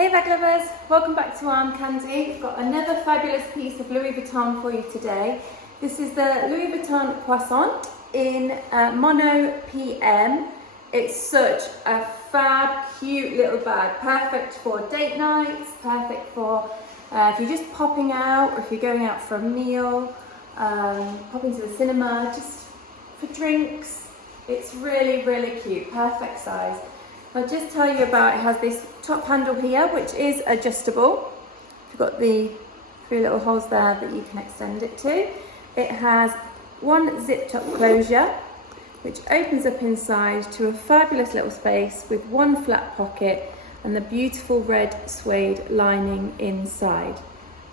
Hey bag lovers, welcome back to Armcandy. We've got another fabulous piece of Louis Vuitton for you today. This is the Louis Vuitton Croissant in Mono PM. It's such a fab, cute little bag. Perfect for date nights, perfect for if you're just popping out or if you're going out for a meal, popping to the cinema, just for drinks. It's really, really cute, perfect size. I'll just tell you about, it has this top handle here, which is adjustable. You've got the 3 little holes there that you can extend it to. It has one zip top closure, which opens up inside to a fabulous little space with one flat pocket and the beautiful red suede lining inside.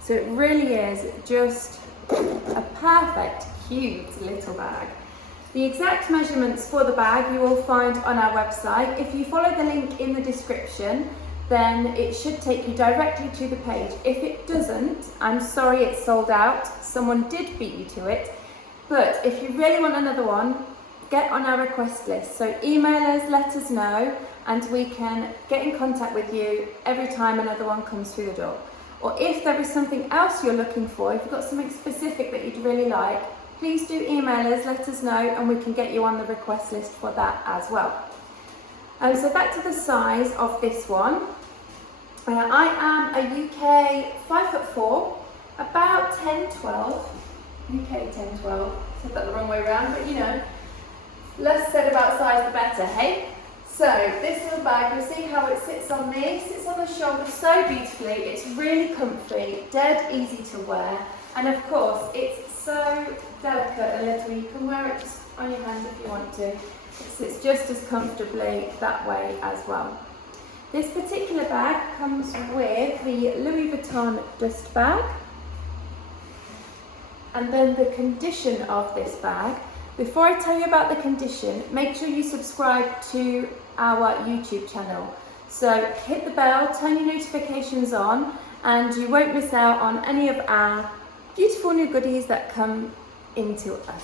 So it really is just a perfect, cute little bag. The exact measurements for the bag you will find on our website. If you follow the link in the description, then it should take you directly to the page. If it doesn't, I'm sorry it's sold out. Someone did beat you to it. But if you really want another one, get on our request list. So email us, let us know, and we can get in contact with you every time another one comes through the door. Or if there is something else you're looking for, if you've got something specific that you'd really like, please do email us, let us know, and we can get you on the request list for that as well. So back to the size of this one. I am a UK 5'4", about 10'12", UK 10'12", said that the wrong way around, but you know, less said about size the better, hey? So this little bag, you'll see how it sits on me, sits on the shoulder so beautifully. It's really comfy, dead easy to wear, and of course it's so delicate and little, you can wear it just on your hand if you want to. It sits just as comfortably that way as well. This particular bag comes with the Louis Vuitton dust bag. And then the condition of this bag. Before I tell you about the condition, make sure you subscribe to our YouTube channel. So hit the bell, turn your notifications on, and you won't miss out on any of our beautiful new goodies that come into us.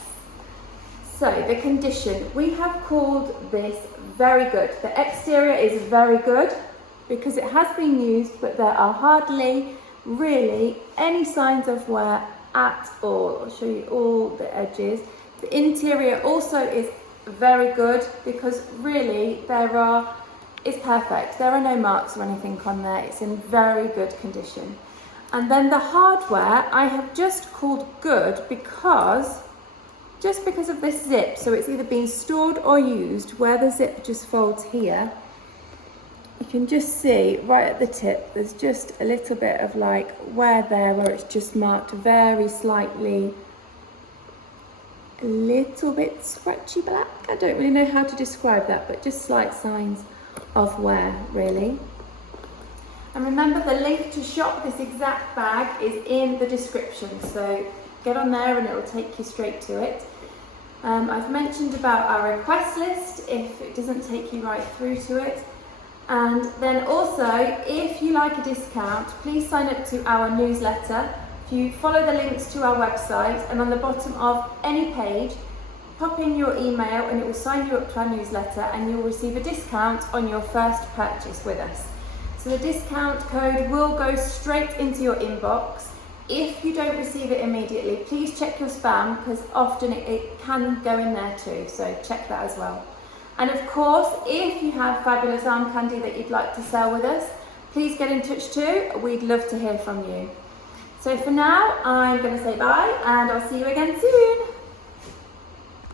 So the condition, we have called this very good. The exterior is very good because it has been used, but there are hardly really any signs of wear at all. I'll show you all the edges. The interior also is very good because really it's perfect. There are no marks or anything on there. It's in very good condition. And then the hardware I have just called good because of this zip. So it's either been stored or used. Where the zip just folds here, you can just see right at the tip, there's just a little bit of like wear there where it's just marked very slightly, a little bit scratchy black. I don't really know how to describe that, but just slight signs of wear really. And remember, the link to shop this exact bag is in the description, so get on there and it will take you straight to it. I've mentioned about our request list if it doesn't take you right through to it. And then also, if you like a discount, please sign up to our newsletter. If you follow the links to our website, and on the bottom of any page, pop in your email and it will sign you up to our newsletter and you'll receive a discount on your first purchase with us. So the discount code will go straight into your inbox. If you don't receive it immediately, please check your spam because often it can go in there too, so check that as well. And of course, if you have fabulous Armcandy that you'd like to sell with us, please get in touch too. We'd love to hear from you. So for now, I'm going to say bye and I'll see you again soon.